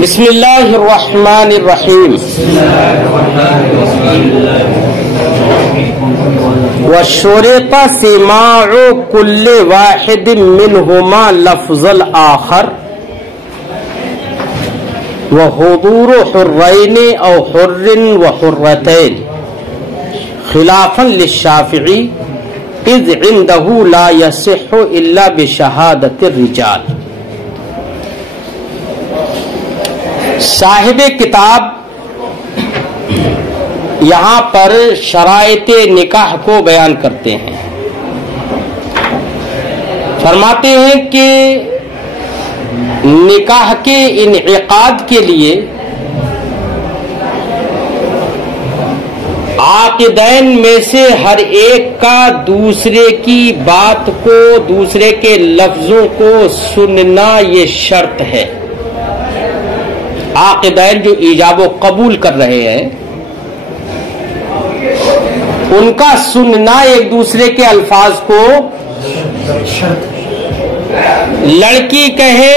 بسم اللہ الرحمن الرحیم وشرط سماع كل واحد منهما لفظ الآخر وحضور حرين أو حر وحرتين خلافا للشافعي إذ عنده لا يصح إلا بشهادة الرجال۔ صاحب کتاب یہاں پر شرائط نکاح کو بیان کرتے ہیں، فرماتے ہیں کہ نکاح کے انعقاد کے لیے عاقدین میں سے ہر ایک کا دوسرے کی بات کو، دوسرے کے لفظوں کو سننا یہ شرط ہے۔ عاقدین جو ایجاب و قبول کر رہے ہیں ان کا سننا ایک دوسرے کے الفاظ کو، لڑکی کہے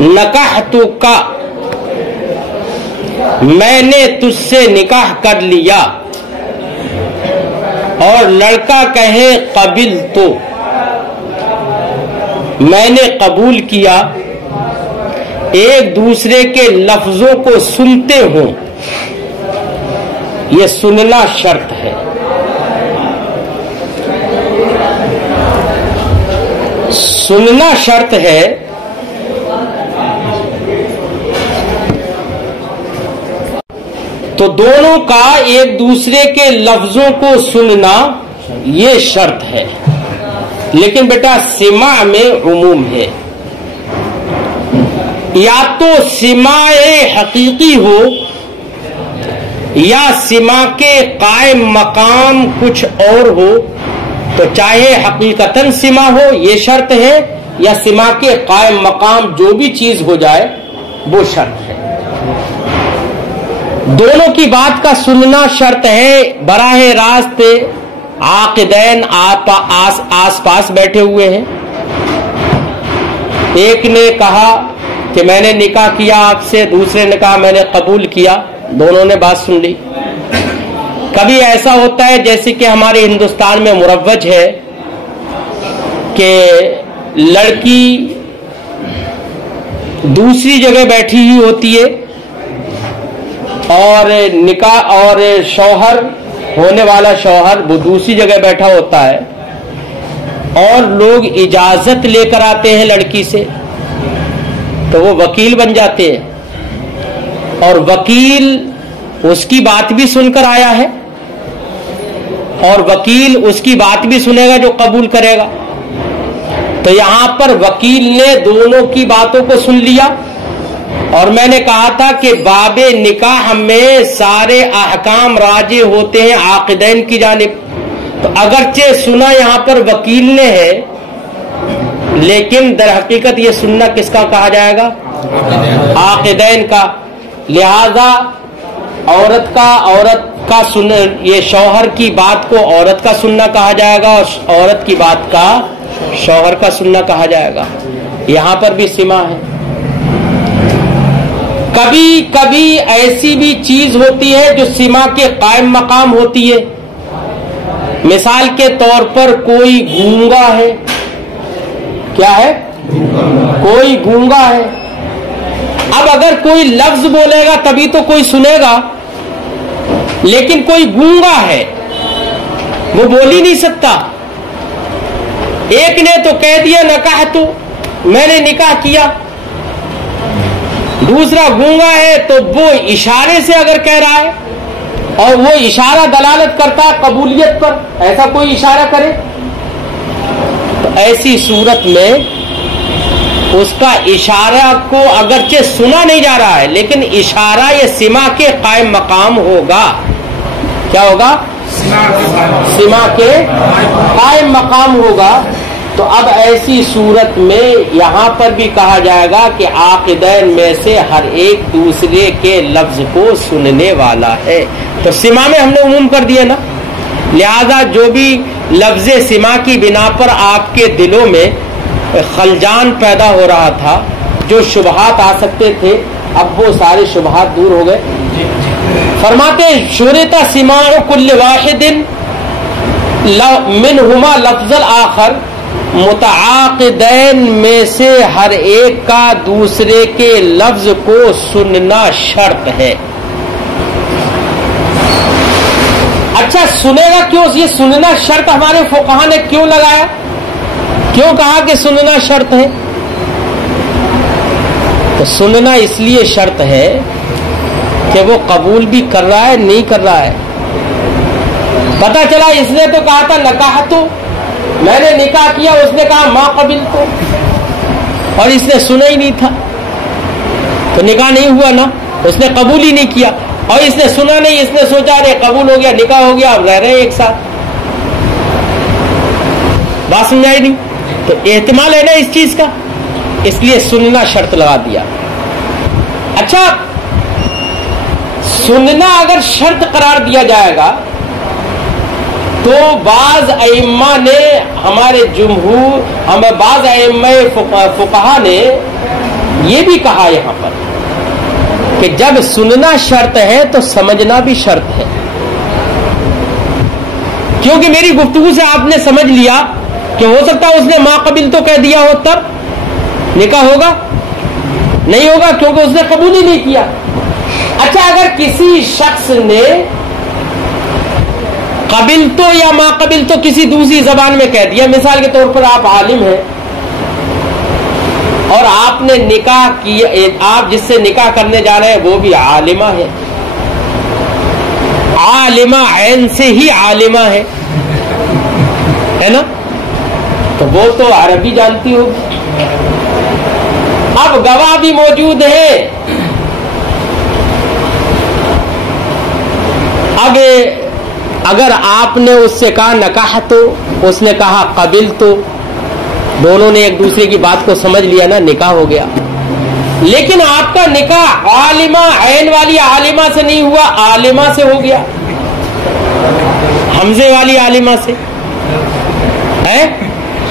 نکحتک، میں نے تجھ سے نکاح کر لیا، اور لڑکا کہے قبلت، میں نے قبول کیا، ایک دوسرے کے لفظوں کو سنتے ہوں، یہ سننا شرط ہے۔ سننا شرط ہے، تو دونوں کا ایک دوسرے کے لفظوں کو سننا یہ شرط ہے، لیکن بیٹا سماع میں عموم ہے، یا تو سماع حقیقی ہو یا سماع کے قائم مقام کچھ اور ہو، تو چاہے حقیقتاً سماع ہو یہ شرط ہے، یا سماع کے قائم مقام جو بھی چیز ہو جائے وہ شرط ہے۔ دونوں کی بات کا سننا شرط ہے۔ براہ راست عاقدین آس پاس بیٹھے ہوئے ہیں، ایک نے کہا کہ میں نے نکاح کیا آپ سے، دوسرے نے کہا میں نے قبول کیا، دونوں نے بات سن لی۔ کبھی ایسا ہوتا ہے جیسے کہ ہمارے ہندوستان میں مروج ہے کہ لڑکی دوسری جگہ بیٹھی ہوئی ہوتی ہے اور نکاح اور شوہر، ہونے والا شوہر وہ دوسری جگہ بیٹھا ہوتا ہے، اور لوگ اجازت لے کر آتے ہیں لڑکی سے، تو وہ وکیل بن جاتے ہیں، اور وکیل اس کی بات بھی سن کر آیا ہے، اور وکیل اس کی بات بھی سنے گا جو قبول کرے گا۔ تو یہاں پر وکیل نے دونوں کی باتوں کو سن لیا، اور میں نے کہا تھا کہ باب نکاح میں سارے احکام راجع ہوتے ہیں عاقدین کی جانب، تو اگرچہ سنا یہاں پر وکیل نے ہے، لیکن در حقیقت یہ سننا کس کا کہا جائے گا؟ عاقدین کا۔ لہذا عورت کا سن، یہ شوہر کی بات کو عورت کا سننا کہا جائے گا، اور عورت کی بات کا شوہر کا سننا کہا جائے گا۔ یہاں پر بھی سماع ہے۔ کبھی کبھی ایسی بھی چیز ہوتی ہے جو سماع کے قائم مقام ہوتی ہے، مثال کے طور پر کوئی گونگا ہے، کیا ہے؟ کوئی گونگا ہے۔ اب اگر کوئی لفظ بولے گا تبھی تو کوئی سنے گا، لیکن کوئی گونگا ہے وہ بول ہی نہیں سکتا۔ ایک نے تو کہہ دیا نکحت، میں نے نکاح کیا، دوسرا گونگا ہے تو وہ اشارے سے اگر کہہ رہا ہے، اور وہ اشارہ دلالت کرتا ہے قبولیت پر، ایسا کوئی اشارہ کرے تو ایسی صورت میں اس کا اشارہ کو اگرچہ سنا نہیں جا رہا ہے، لیکن اشارہ یہ سماع کے قائم مقام ہوگا۔ کیا ہوگا؟ سماع کے قائم مقام ہوگا۔ تو اب ایسی صورت میں یہاں پر بھی کہا جائے گا کہ عاقدین میں سے ہر ایک دوسرے کے لفظ کو سننے والا ہے۔ تو سماع میں ہم نے عموم کر دیا نا، لہذا جو بھی لفظ سماع کی بنا پر آپ کے دلوں میں خلجان پیدا ہو رہا تھا، جو شبہات آ سکتے تھے اب وہ سارے شبہات دور ہو گئے. فرماتے شرط سماع کل واحد منہما لفظ الآخر، متعاقدین میں سے ہر ایک کا دوسرے کے لفظ کو سننا شرط ہے. اچھا سنے گا کیوں؟ یہ سننا شرط ہمارے فقہا نے کیوں لگایا؟ کیوں کہا کہ سننا شرط ہے؟ تو سننا اس لیے شرط ہے کہ وہ قبول بھی کر رہا ہے نہیں کر رہا ہے. پتا چلا اس نے تو کہا تھا نکاح تو میں نے نکاح کیا، اس نے کہا ما قبل تو، اور اس نے سنا ہی نہیں تھا تو نکاح نہیں ہوا نا، اس نے قبول ہی نہیں کیا. اور اس نے سنا نہیں، اس نے سوچا رہے قبول ہو گیا نکاح ہو گیا اب رہ رہے ایک ساتھ. بات سمجھائی نہیں؟ تو احتمال ہے نا اس چیز کا، اس لیے سننا شرط لگا دیا. اچھا سننا اگر شرط قرار دیا جائے گا تو بعض ائمہ نے، ہمارے جمہور، ہمیں بعض ائمہ فقہا نے یہ بھی کہا یہاں پر کہ جب سننا شرط ہے تو سمجھنا بھی شرط ہے. کیونکہ میری گفتگو سے آپ نے سمجھ لیا کہ ہو سکتا ہے اس نے ما قبل تو کہہ دیا ہو تب نکاح ہوگا، نہیں ہوگا کیونکہ اس نے قبول ہی نہیں کیا. اچھا اگر کسی شخص نے قبل تو یا ما قبل تو کسی دوسری زبان میں کہہ دیا، مثال کے طور پر آپ عالم ہیں اور آپ نے نکاح کیا، آپ جس سے نکاح کرنے جا رہے ہیں وہ بھی عالمہ ہے، عالمہ عین سے ہی عالمہ ہے نا، تو وہ تو عربی جانتی ہوگی. اب گواہ بھی موجود ہے. اب اگر آپ نے اس سے کہا نکاح تو، اس نے کہا قبل تو، دونوں نے ایک دوسرے کی بات کو سمجھ لیا نا، نکاح ہو گیا. لیکن آپ کا نکاح عالمہ عین والی عالمہ سے نہیں ہوا، عالمہ سے ہو گیا، حمزے والی عالمہ سے ہے.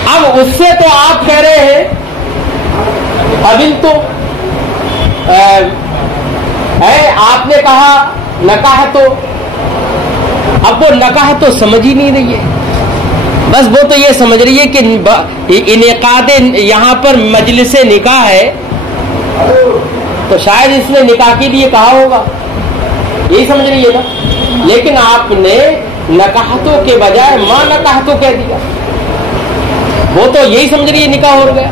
اب اس سے تو آپ کہہ رہے ہیں قبل تو ہے، آپ نے کہا نکاح تو، اب وہ نکاح تو سمجھ ہی نہیں رہی ہے. بس وہ تو یہ سمجھ رہی ہے کہ انعقاد یہاں پر مجلس نکاح ہے تو شاید اس نے نکاح کے لیے کہا ہوگا، یہی سمجھ رہی ہے نا. لیکن آپ نے نکاحتوں کے بجائے ما نکاحتوں کہہ دیا، وہ تو یہی سمجھ رہی ہے نکاح ہو گیا.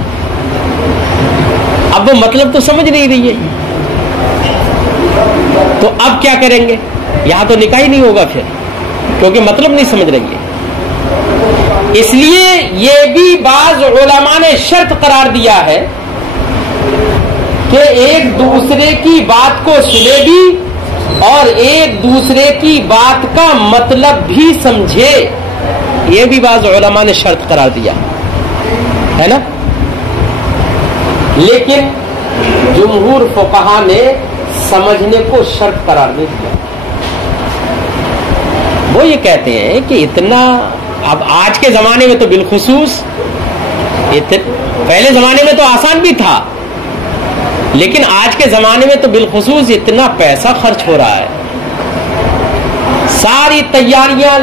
اب وہ مطلب تو سمجھ نہیں رہی ہے، تو اب کیا کریں گے؟ یہاں تو نکاح ہی نہیں ہوگا پھر، کیونکہ مطلب نہیں سمجھ رہی ہے. اس لیے یہ بھی بعض علماء نے شرط قرار دیا ہے کہ ایک دوسرے کی بات کو سنے بھی اور ایک دوسرے کی بات کا مطلب بھی سمجھے. یہ بھی بعض علماء نے شرط قرار دیا ہے نا. لیکن جمہور فقہا نے سمجھنے کو شرط قرار نہیں دیا. وہ یہ کہتے ہیں کہ اتنا، اب آج کے زمانے میں تو بالخصوص، پہلے زمانے میں تو آسان بھی تھا، لیکن آج کے زمانے میں تو بالخصوص اتنا پیسہ خرچ ہو رہا ہے. ساری تیاریاں،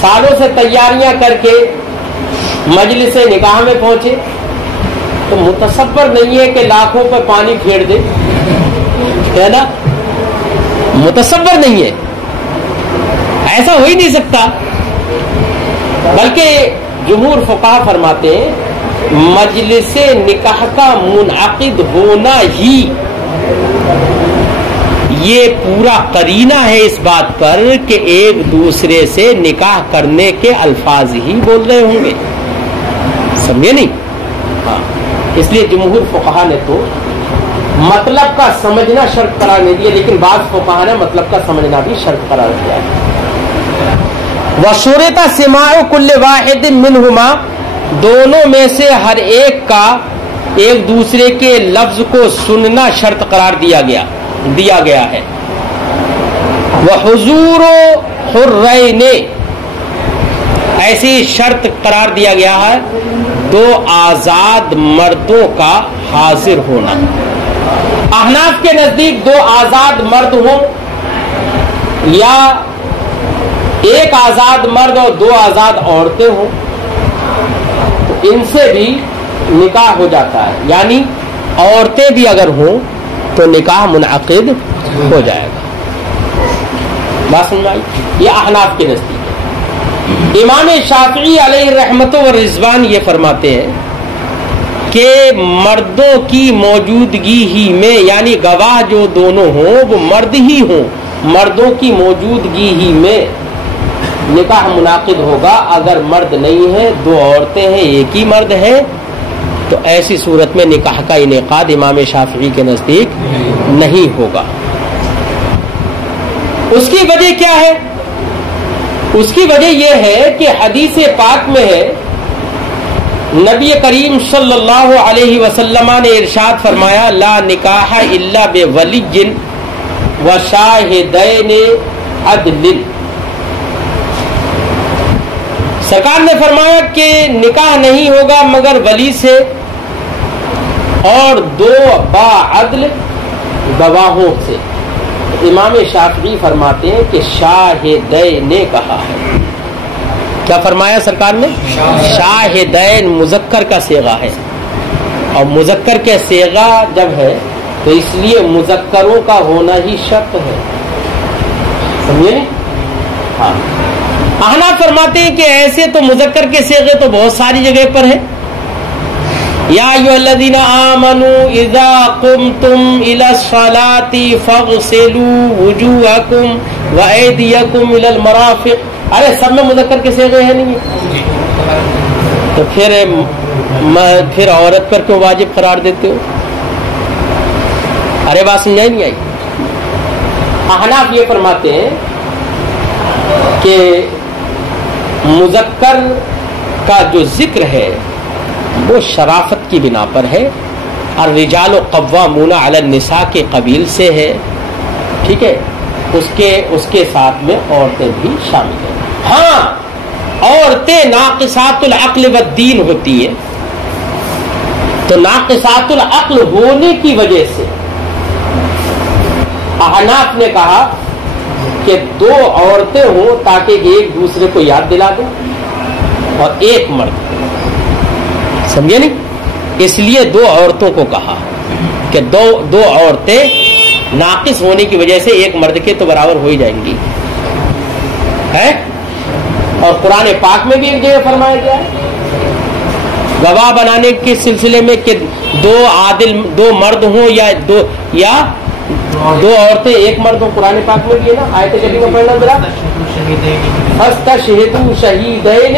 سالوں سے تیاریاں کر کے مجلس نکاح میں پہنچے تو متصور نہیں ہے کہ لاکھوں پہ پانی پھیر دے، ہے نا، متصور نہیں ہے، ایسا ہو ہی نہیں سکتا. بلکہ جمہور فقہا فرماتے ہیں مجلس نکاح کا منعقد ہونا ہی یہ پورا قرینہ ہے اس بات پر کہ ایک دوسرے سے نکاح کرنے کے الفاظ ہی بول رہے ہوں گے. سمجھے نہیں؟ ہاں، اس لیے جمہور فقہا نے تو مطلب کا سمجھنا شرط قرار نہیں دیا، لیکن بعض فقہا نے مطلب کا سمجھنا بھی شرط قرار دیا ہے. وَشُرِطَ سِمَاعُ كُلِّ وَاحِدٍ مِّنْهُمَا، دونوں میں سے ہر ایک کا ایک دوسرے کے لفظ کو سننا شرط قرار دیا گیا ہے. وَحُضُورُ حُرَّيْنِ، ایسی شرط قرار دیا گیا ہے دو آزاد مردوں کا حاضر ہونا. احناف کے نزدیک 2 آزاد مرد ہوں یا ایک آزاد مرد اور 2 آزاد عورتیں ہوں تو ان سے بھی نکاح ہو جاتا ہے، یعنی عورتیں بھی اگر ہوں تو نکاح منعقد ہو جائے گا. بات سمجھ آئی؟ یہ احناف کے نزدیک ہے. امام شافعی علیہ رحمت و رضوان یہ فرماتے ہیں کہ مردوں کی موجودگی ہی میں، یعنی گواہ جو دونوں ہوں وہ مرد ہی ہوں، مردوں کی موجودگی ہی میں نکاح منعقد ہوگا. اگر مرد نہیں ہے، 2 عورتیں ہیں، ایک ہی مرد ہے، تو ایسی صورت میں نکاح کا انعقاد امام شافعی کے نزدیک نہیں ہوگا. اس کی وجہ کیا ہے؟ اس کی وجہ یہ ہے کہ حدیث پاک میں ہے، نبی کریم صلی اللہ علیہ وسلم نے ارشاد فرمایا لا نکاح الا بولی وشاہدین عدل. سرکار نے فرمایا کہ نکاح نہیں ہوگا مگر ولی سے اور 2 باعدل گواہوں سے. امام شافعی فرماتے ہیں کہ شاہدین نے کہا ہے. کیا فرمایا سرکار نے؟ شاہدین مذکر کا صیغہ ہے، اور مذکر کے صیغہ جب ہے تو اس لیے مذکروں کا ہونا ہی شرط ہے. سمجھے؟ ہاں. احناف فرماتے ہیں کہ ایسے تو مذکر کے صیغے تو بہت ساری جگہ پر ہے. یا ایھا الذین آمنوا اذا قمتم الی الصلاۃ فاغسلوا وجوہکم وایدیکم الی المرافق. ارے سب میں مذکر کے صیغے ہیں نہیں، تو پھر عورت پر کیوں واجب قرار دیتے ہو؟ ارے بات سمجھائی نہیں آئی؟ احناف یہ فرماتے ہیں کہ مذکر کا جو ذکر ہے وہ شرافت کی بنا پر ہے، اور رجال قوامون علی النساء کے قبیل سے ہے. ٹھیک ہے، اس کے ساتھ میں عورتیں بھی شامل ہیں. ہاں، عورتیں ناقصات العقل والدین ہوتی ہیں، تو ناقصات العقل ہونے کی وجہ سے احناف نے کہا کہ 2 عورتیں ہوں تاکہ ایک دوسرے کو یاد دلا دیں، اور ایک مرد. سمجھے نہیں؟ اس لیے 2 عورتوں کو کہا کہ دو عورتیں ناقص ہونے کی وجہ سے ایک مرد کے تو برابر ہو ہی جائیں گی ہے. اور قرآن پاک میں بھی ایک جگہ فرمایا گیا ہے گواہ بنانے کے سلسلے میں کہ 2 مرد ہوں یا 2 عورتیں ایک مرد ہوں. قرآن پاک میں بھی ہے نا، آیت کریمہ پڑھنا ذرا. فاستشہدوا شہیدین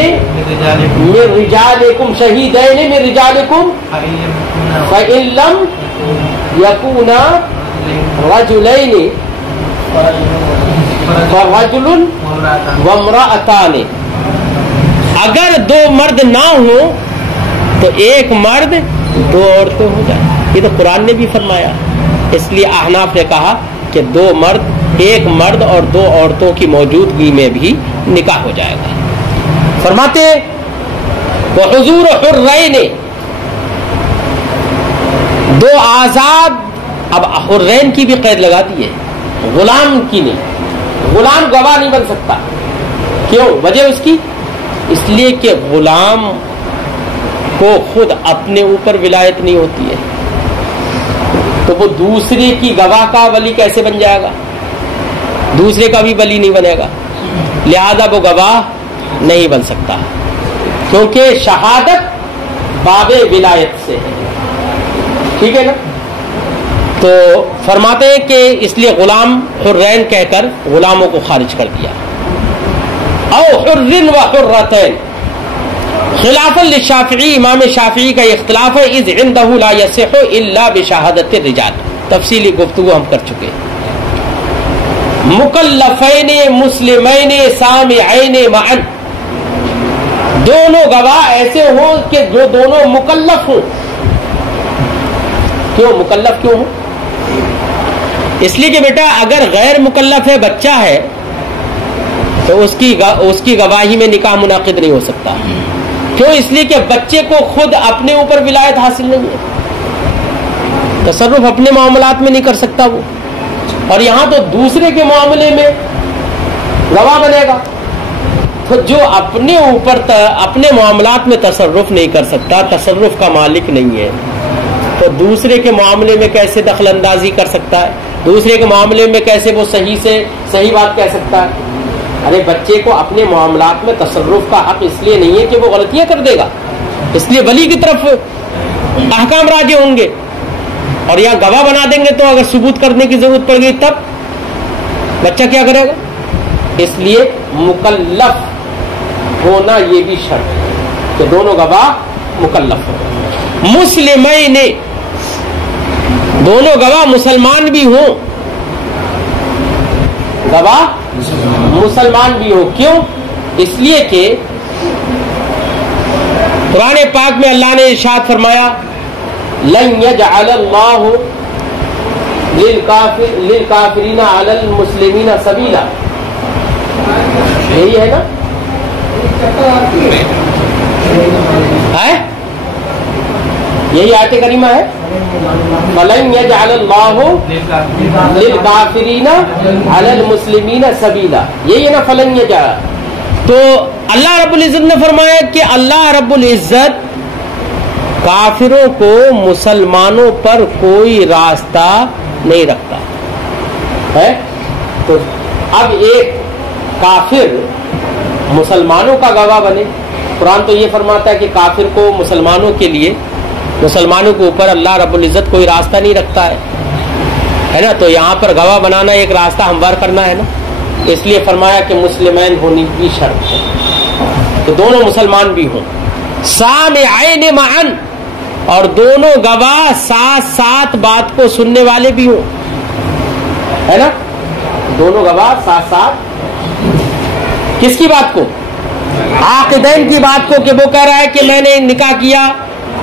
من رجالکم شہیدین من رجالکم فإن لم یکونا رجلین فرجل وامرأتان. اگر 2 مرد نہ ہوں تو ایک مرد 2 عورتیں ہو جائیں. یہ تو قرآن نے بھی فرمایا. اس لیے احناف نے کہا کہ 2 مرد، ایک مرد اور 2 عورتوں کی موجودگی میں بھی نکاح ہو جائے گا. فرماتے وحضور حرین، 2 آزاد. اب حرین کی بھی قید لگا دی ہے، غلام کی نہیں. غلام گواہ نہیں بن سکتا. کیوں؟ وجہ اس کی اس لیے کہ غلام کو خود اپنے اوپر ولایت نہیں ہوتی ہے، تو وہ دوسرے کی گواہ کا ولی کیسے بن جائے گا؟ دوسرے کا بھی ولی نہیں بنے گا، لہذا وہ گواہ نہیں بن سکتا، کیونکہ شہادت باب ولایت سے ہے. ٹھیک ہے نا؟ تو فرماتے ہیں کہ اس لیے غلام حرین کہہ کر غلاموں کو خارج کر دیا. او حرن و حرتین خلافا للشافعی، امام شافعی کا اختلاف ہے. اذ عنده لا يصح الا بشہادت الرجال. تفصیلی گفتگو ہم کر چکے. مکلفین مسلمین سامعین معا، دونوں گواہ ایسے ہوں کہ جو دونوں مکلف ہوں. کیوں مکلف کیوں ہوں؟ اس لیے کہ بیٹا اگر غیر مکلف ہے، بچہ ہے، تو اس کی گواہی میں نکاح منعقد نہیں ہو سکتا. کیوں؟ اس لیے کہ بچے کو خود اپنے اوپر ولایت حاصل نہیں ہے. تصرف اپنے معاملات میں نہیں کر سکتا وہ، اور یہاں تو دوسرے کے معاملے میں گواہ بنے گا. تو جو اپنے اوپر اپنے معاملات میں تصرف نہیں کر سکتا، تصرف کا مالک نہیں ہے، تو دوسرے کے معاملے میں کیسے دخل اندازی کر سکتا ہے؟ دوسرے کے معاملے میں کیسے وہ صحیح سے صحیح بات کہہ سکتا ہے؟ ارے بچے کو اپنے معاملات میں تصرف کا حق اس لیے نہیں ہے کہ وہ غلطیاں کر دے گا، اس لیے ولی کی طرف احکام راجع ہوں گے، اور یا گواہ بنا دیں گے تو اگر ثبوت کرنے کی ضرورت پڑ گئی تب بچہ کیا کرے گا؟ اس لیے مکلف ہونا یہ بھی شرط ہے کہ دونوں گواہ مکلف ہوں. مسلمین، دونوں گواہ مسلمان بھی ہوں، گواہ مسلمان بھی ہو. کیوں؟ اس لیے کہ قرآن پاک میں اللہ نے ارشاد فرمایا لن یجعل اللہ للکافرین علی المسلمین سبیلا. یہی ہے نا؟ یہی آیت کریمہ ہے، فلن یجعل اللہ للکافرین علی المسلمین سبیلا. یہی ہے نا فلن یجعل. تو اللہ رب العزت نے فرمایا کہ اللہ رب العزت کافروں کو مسلمانوں پر کوئی راستہ نہیں رکھتا ہے. تو اب ایک کافر مسلمانوں کا گواہ بنے. قرآن تو یہ فرماتا ہے کہ کافر کو مسلمانوں کے لیے، مسلمانوں کے اوپر اللہ رب العزت کوئی راستہ نہیں رکھتا ہے نا. تو یہاں پر گواہ بنانا ایک راستہ ہموار کرنا ہے نا، اس لیے فرمایا کہ مسلمین ہونے کی شرط ہے تو دونوں مسلمان بھی ہوں. سامعین معا، اور دونوں گواہ ساتھ ساتھ بات کو سننے والے بھی ہوں، ہے نا. دونوں گواہ ساتھ ساتھ کس کی بات کو؟ عاقدین کی بات کو، کہ وہ کہہ رہا ہے کہ میں نے نکاح کیا،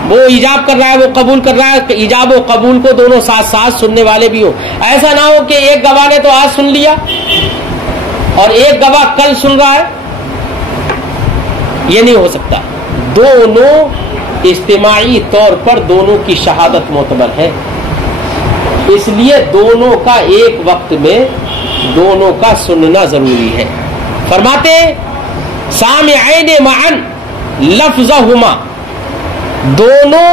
وہ ایجاب کر رہا ہے، وہ قبول کر رہا ہے، کہ ایجاب و قبول کو دونوں ساتھ ساتھ سننے والے بھی ہوں. ایسا نہ ہو کہ ایک گواہ نے تو آج سن لیا اور ایک گواہ کل سن رہا ہے، یہ نہیں ہو سکتا. دونوں اجتماعی طور پر دونوں کی شہادت معتبر ہے، اس لیے دونوں کا ایک وقت میں دونوں کا سننا ضروری ہے. فرماتے سامعین معا لفظہما، دونوں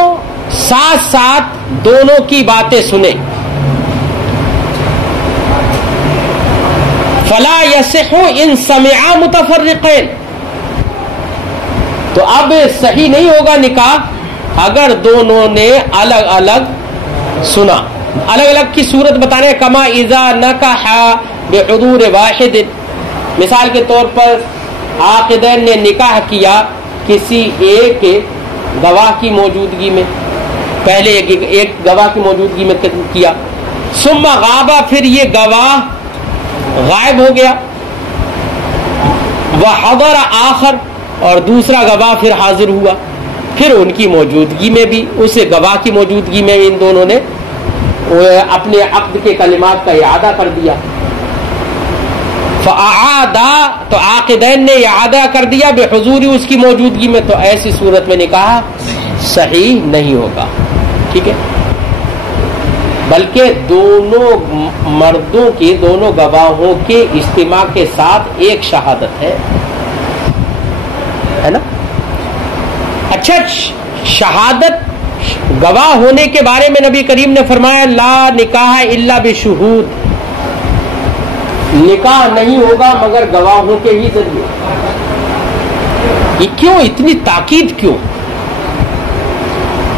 ساتھ ساتھ دونوں کی باتیں سنیں. فلا یصح ان سمعا متفرقین، تو اب صحیح نہیں ہوگا نکاح اگر دونوں نے الگ الگ سنا. الگ الگ کی صورت بتانے، کما اذا نکح بحضور واحد، مثال کے طور پر عاقدین نے نکاح کیا کسی ایک گواہ کی موجودگی میں، پہلے ایک گواہ کی موجودگی میں کیا، ثم غابا، پھر یہ گواہ غائب ہو گیا، وحضر آخر، اور دوسرا گواہ پھر حاضر ہوا، پھر ان کی موجودگی میں بھی، اس گواہ کی موجودگی میں ان دونوں نے اپنے عقد کے کلمات کا اعادہ کر دیا. فاعادہ، تو عاقدین نے اعادہ کر دیا بحضور، اس کی موجودگی میں، تو ایسی صورت میں نکاح صحیح نہیں ہوگا. ٹھیک ہے، بلکہ دونوں مردوں کی، دونوں گواہوں کے اجتماع کے ساتھ ایک شہادت ہے نا. اچھا، شہادت گواہ ہونے کے بارے میں نبی کریم نے فرمایا لا نکاح الا بشہود، نکاح نہیں ہوگا مگر گواہوں کے ہی ذریعے. یہ کیوں اتنی تاکید کیوں؟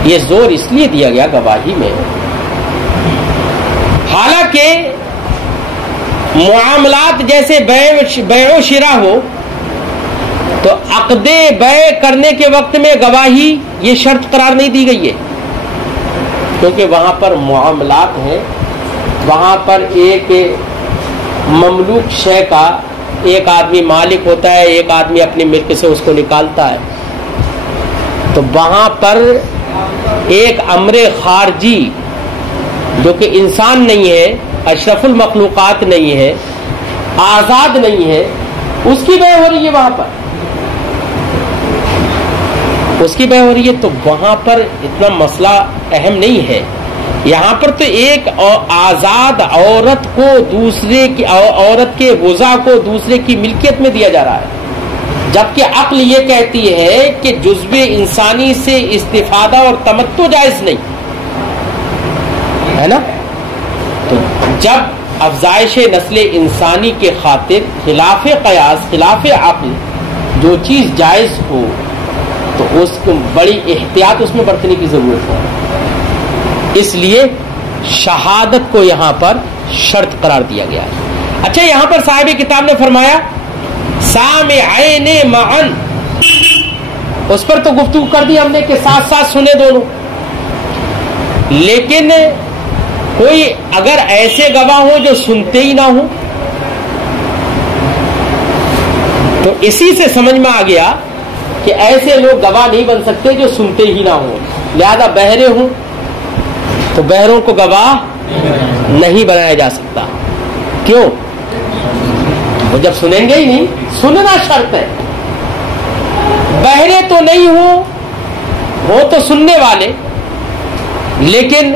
یہ زور اس لیے دیا گیا گواہی میں، حالانکہ معاملات جیسے بیع و شراء ہو تو عقد بیع کرنے کے وقت میں گواہی یہ شرط قرار نہیں دی گئی ہے، کیونکہ وہاں پر معاملات ہیں، وہاں پر ایک مملوک شے کا ایک آدمی مالک ہوتا ہے، ایک آدمی اپنی ملک سے اس کو نکالتا ہے، تو وہاں پر ایک امر خارجی جو کہ انسان نہیں ہے، اشرف المخلوقات نہیں ہے، آزاد نہیں ہے، اس کی بیع ہو رہی ہے، وہاں پر اس کی بیع ہو رہی ہے. تو وہاں پر اتنا مسئلہ اہم نہیں ہے، یہاں پر تو ایک آزاد عورت کو دوسرے کی عورت کے وضع کو دوسرے کی ملکیت میں دیا جا رہا ہے، جبکہ عقل یہ کہتی ہے کہ جزو انسانی سے استفادہ اور تمتع جائز نہیں ہے نا. تو جب افزائش نسل انسانی کے خاطر خلاف قیاس خلاف عقل جو چیز جائز ہو تو اس کو بڑی احتیاط اس میں برتنے کی ضرورت ہے. اس لیے شہادت کو یہاں پر شرط قرار دیا گیا ہے. اچھا، یہاں پر صاحب کتاب نے فرمایا سامعین معا، اس پر تو گفتگو کر دی ہم نے کہ ساتھ ساتھ سنے دونوں، لیکن کوئی اگر ایسے گواہ ہوں جو سنتے ہی نہ ہوں تو اسی سے سمجھ میں آ گیا کہ ایسے لوگ گواہ نہیں بن سکتے جو سنتے ہی نہ ہوں. لہذا بہرے ہوں تو بہروں کو گواہ نہیں بنایا جا سکتا. کیوں؟ وہ جب سنیں گے ہی نہیں، سننا شرط ہے. بہرے تو نہیں ہوں، وہ تو سننے والے، لیکن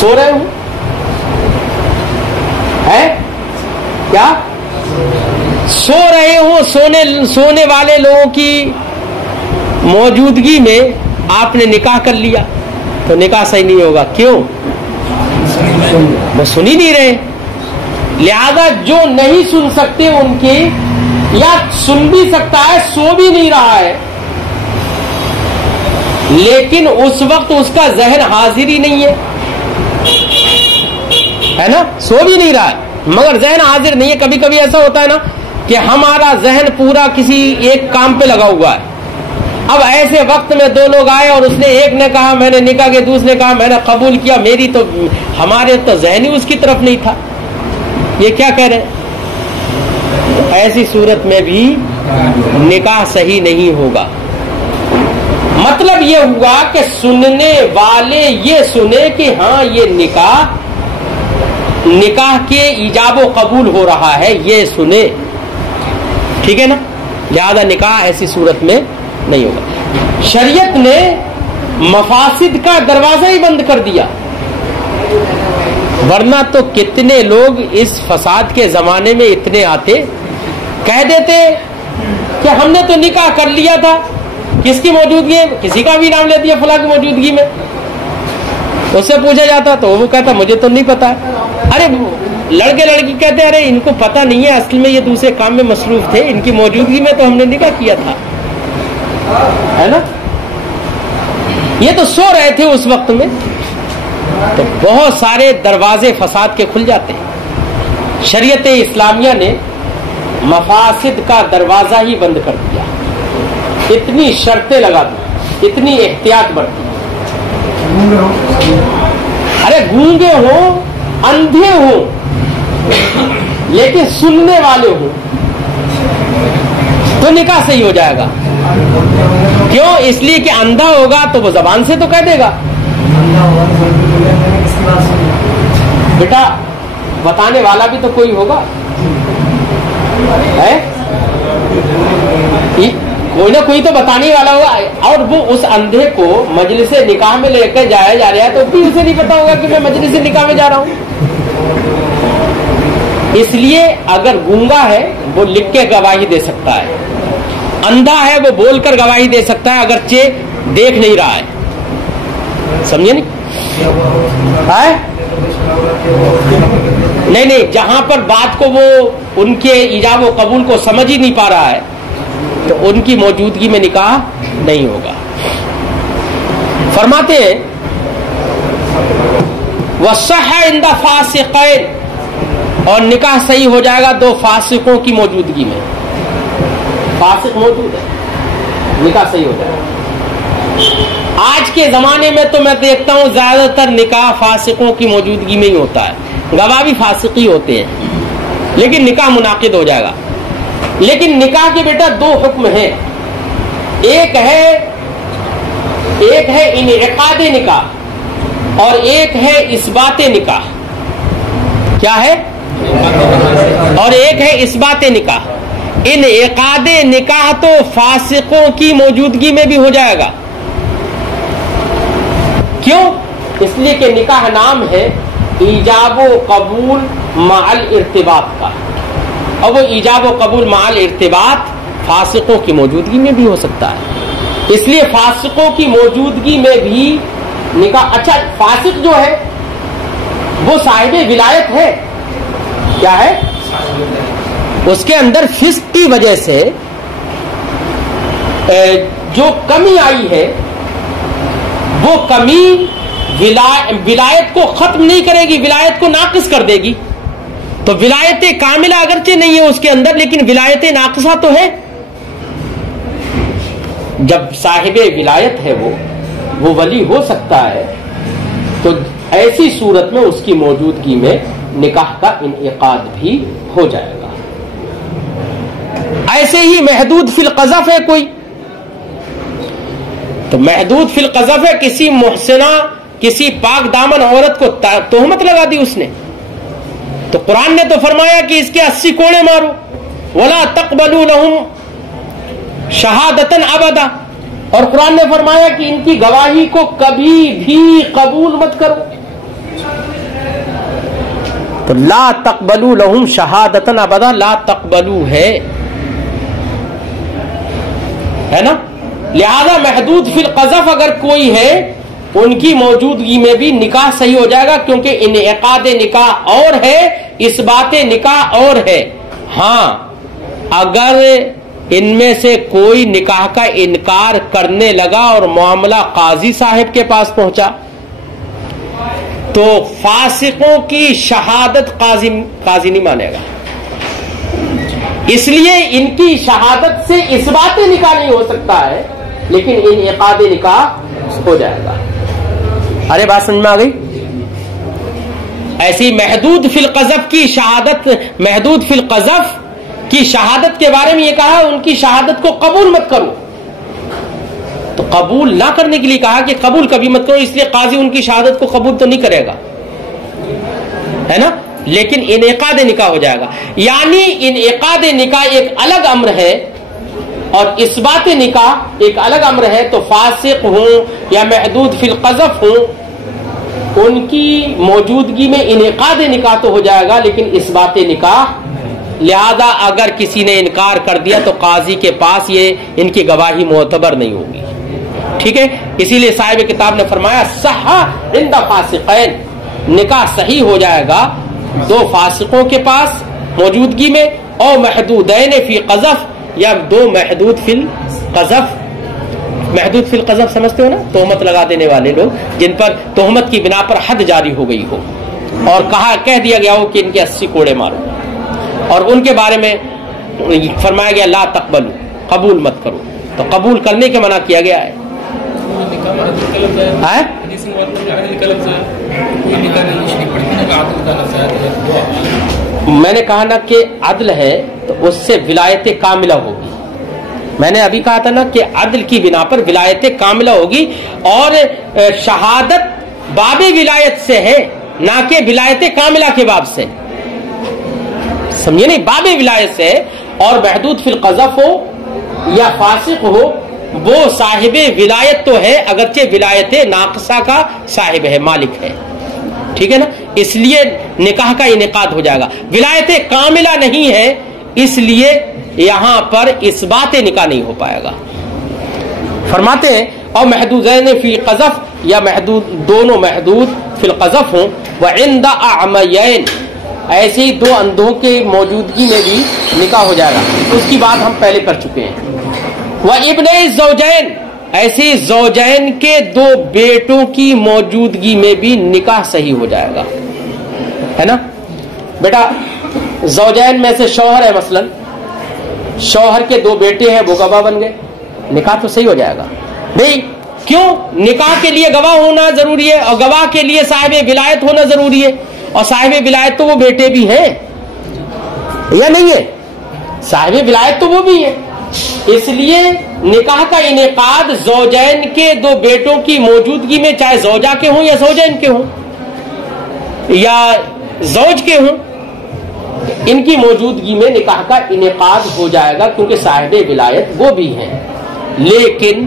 سو رہے ہوں ہے کیا؟ سو رہے ہوں، سونے والے لوگوں کی موجودگی میں آپ نے نکاح کر لیا تو نکاح صحیح نہیں ہوگا. کیوں؟ وہ سن ہی نہیں رہے. لہذا جو نہیں سن سکتے ان کی، یا سن بھی سکتا ہے سو بھی نہیں رہا ہے لیکن اس وقت اس کا ذہن حاضر ہی نہیں ہے نا، سو بھی نہیں رہا ہے مگر ذہن حاضر نہیں ہے. کبھی کبھی ایسا ہوتا ہے نا کہ ہمارا ذہن پورا کسی ایک کام پہ لگا ہوا ہے. اب ایسے وقت میں دو لوگ آئے اور اس نے ایک نے کہا میں نے نکاح کے، دوسرے نے کہا میں نے قبول کیا، میری تو ہمارے تو ذہن ہی اس کی طرف نہیں تھا. یہ کیا کہہ رہے ہیں؟ ایسی صورت میں بھی نکاح صحیح نہیں ہوگا. مطلب یہ ہوا کہ سننے والے یہ سنے کہ ہاں یہ نکاح کے ایجاب و قبول ہو رہا ہے، یہ سنے، ٹھیک ہے نا. لہذا نکاح ایسی صورت میں نہیں ہوگا. شریعت نے مفاسد کا دروازہ ہی بند کر دیا، ورنہ تو کتنے لوگ اس فساد کے زمانے میں اتنے آتے، کہہ دیتے کہ ہم نے تو نکاح کر لیا تھا. کس کی موجودگی ہے؟ کسی کا بھی نام لے دیا فلاں کی موجودگی میں. اس سے پوچھا جاتا تو وہ کہتا مجھے تو نہیں پتا. ارے لڑکے لڑکی کہتے ارے ان کو پتا نہیں ہے، اصل میں یہ دوسرے کام میں مصروف تھے، ان کی موجودگی میں تو ہم نے نکاح کیا تھا، ہے نا. یہ تو سو رہے تھے اس وقت میں. تو بہت سارے دروازے فساد کے کھل جاتے ہیں. شریعت اسلامیہ نے مفاسد کا دروازہ ہی بند کر دیا، اتنی شرطیں لگا دی، اتنی احتیاط برتی. ارے گونگے ہوں، اندھے ہوں، لیکن سننے والے ہوں تو نکاح صحیح ہو جائے گا. کیوں؟ اس لیے کہ اندھا ہوگا تو وہ زبان سے تو کہہ دے گا. بیٹا بتانے والا بھی تو کوئی ہوگا، ہے کوئی نہ کوئی تو بتانے والا ہوگا. اور وہ اس اندھے کو مجلس نکاح میں لے کر جایا جا رہا ہے تو بھی اسے نہیں پتا ہوگا کہ میں مجلس نکاح میں جا رہا ہوں. اس لیے اگر گونگا ہے وہ لکھ کے گواہی دے سکتا ہے، اندھا ہے وہ بول کر گواہی دے سکتا ہے اگرچہ دیکھ نہیں رہا ہے. سمجھے نہیں؟ نہیں، جہاں پر بات کو وہ ان کے ایجاب و قبول کو سمجھ ہی نہیں پا رہا ہے تو ان کی موجودگی میں نکاح نہیں ہوگا. فرماتے ہیں وَصَحَّ عِنْدَ فَاسِقَيْنِ، اور نکاح صحیح ہو جائے گا دو فاسقوں کی موجودگی میں. فاسق موجود ہے، نکاح صحیح ہو جائے گا. آج کے زمانے میں تو میں دیکھتا ہوں زیادہ تر نکاح فاسقوں کی موجودگی میں ہی ہوتا ہے. گواہ بھی فاسق ہی ہوتے ہیں لیکن نکاح منعقد ہو جائے گا. لیکن نکاح کے بیٹا دو حکم ہیں، ایک ہے انعقاد نکاح اور ایک ہے اثبات نکاح. کیا ہے؟ اور ایک ہے اثبات نکاح. انعقاد نکاح تو فاسقوں کی موجودگی میں بھی ہو جائے گا. کیوں؟ اس لیے کہ نکاح نام ہے ایجاب و قبول مع الارتباط کا، اور وہ ایجاب و قبول مع الارتباط فاسقوں کی موجودگی میں بھی ہو سکتا ہے، اس لیے فاسقوں کی موجودگی میں بھی نکاح۔ اچھا، فاسق جو ہے وہ صاحب ولایت ہے، کیا ہے؟ اس کے اندر فسق کی وجہ سے جو کمی آئی ہے وہ کمی ولایت کو ختم نہیں کرے گی، ولایت کو ناقص کر دے گی۔ تو ولایت کاملہ اگرچہ نہیں ہے اس کے اندر، لیکن ولایت ناقصہ تو ہے۔ جب صاحب ولایت ہے وہ ولی ہو سکتا ہے، تو ایسی صورت میں اس کی موجودگی میں نکاح کا انعقاد بھی ہو جائے گا۔ ایسے ہی محدود فی القذف ہے کوئی، تو محدود فی القذف ہے، کسی محسنہ، کسی پاک دامن عورت کو تہمت لگا دی اس نے، تو قرآن نے تو فرمایا کہ اس کے 80 کوڑے مارو، ولا تقبلوا لهم شہادتن ابدا، اور قرآن نے فرمایا کہ ان کی گواہی کو کبھی بھی قبول مت کرو۔ تو لا تقبلوا لهم شہادتن ابدا، لا تقبلوا ہے نا، لہذا محدود فی القذف اگر کوئی ہے ان کی موجودگی میں بھی نکاح صحیح ہو جائے گا، کیونکہ انعقاد نکاح اور ہے، اثبات نکاح اور ہے۔ ہاں، اگر ان میں سے کوئی نکاح کا انکار کرنے لگا اور معاملہ قاضی صاحب کے پاس پہنچا تو فاسقوں کی شہادت قاضی نہیں مانے گا، اس لیے ان کی شہادت سے اثبات نکاح نہیں ہو سکتا ہے، لیکن انعقاد نکاح ہو جائے گا۔ ارے بات سمجھ میں آ گئی؟ ایسی محدود فی القذف کی شہادت، محدود فی القذف کی شہادت کے بارے میں یہ کہا ان کی شہادت کو قبول مت کرو، تو قبول نہ کرنے کے لیے کہا کہ قبول کبھی مت کرو، اس لیے قاضی ان کی شہادت کو قبول تو نہیں کرے گا، ہے نا، لیکن انعقاد نکاح ہو جائے گا۔ یعنی انعقاد نکاح ایک الگ امر ہے اور اثبات نکاح ایک الگ امر ہے، تو فاسق ہوں یا محدود فی القذف ہوں ان کی موجودگی میں انعقاد نکاح تو ہو جائے گا، لیکن اثبات نکاح، لہذا اگر کسی نے انکار کر دیا تو قاضی کے پاس یہ ان کی گواہی معتبر نہیں ہوگی، ٹھیک ہے۔ اسی لیے صاحب کتاب نے فرمایا صح عند فاسقین، نکاح صحیح ہو جائے گا دو فاسقوں کے پاس موجودگی میں، اور محدودین فی قذف، یا دو محدود فی القذف۔ محدود فی القذف سمجھتے ہو نا، تہمت لگا دینے والے لوگ جن پر تہمت کی بنا پر حد جاری ہو گئی ہو اور کہہ دیا گیا ہو کہ ان کے 80 کوڑے مارو، اور ان کے بارے میں فرمایا گیا لا تقبلوا، قبول مت کرو، تو قبول کرنے کے منع کیا گیا ہے۔ میں نے کہا نا کہ عدل ہے تو اس سے ولایت کاملہ ہوگی، میں نے ابھی کہا تھا نا کہ عدل کی بنا پر ولایت کاملہ ہوگی، اور شہادت باب ولایت سے ہے نہ کہ ولایت کاملہ کے باب سے، سمجھے نہیں، باب ولایت سے، اور محدود فی القذف ہو یا فاسق ہو وہ صاحب ولایت تو ہے، اگرچہ ولایت ناقصہ کا صاحب ہے، مالک ہے، ٹھیک ہے نا، اس لیے نکاح کا انعقاد ہو جائے گا۔ ولایت کاملہ نہیں ہے، اس لیے یہاں پر اثبات نکاح نہیں ہو پائے گا۔ فرماتے ہیں اور محدودین فی قذف، یا محدود، دونوں محدود فی القذف ہوں، وعند اعمیین، ایسے ہی دو اندھوں کے موجودگی میں بھی نکاح ہو جائے گا، اس کی بات ہم پہلے کر چکے ہیں۔ وابن الزوجین، ایسے زوجین کے دو بیٹوں کی موجودگی میں بھی نکاح صحیح ہو جائے گا، ہے نا۔ بیٹا زوجین میں سے شوہر ہے، مثلا شوہر کے دو بیٹے ہیں، وہ گواہ بن گئے، نکاح تو صحیح ہو جائے گا۔ نہیں کیوں؟ نکاح کے لیے گواہ ہونا ضروری ہے، اور گواہ کے لیے صاحب ولایت ہونا ضروری ہے، اور صاحب ولایت تو وہ بیٹے بھی ہیں یا نہیں ہے، صاحب ولایت تو وہ بھی ہے، اس لیے نکاح کا انعقاد زوجین کے دو بیٹوں کی موجودگی میں، چاہے زوجہ کے ہوں یا زوجین کے ہوں یا زوج کے ہوں، ان کی موجودگی میں نکاح کا انعقاد ہو جائے گا، کیونکہ صاحب ولایت وہ بھی ہیں۔ لیکن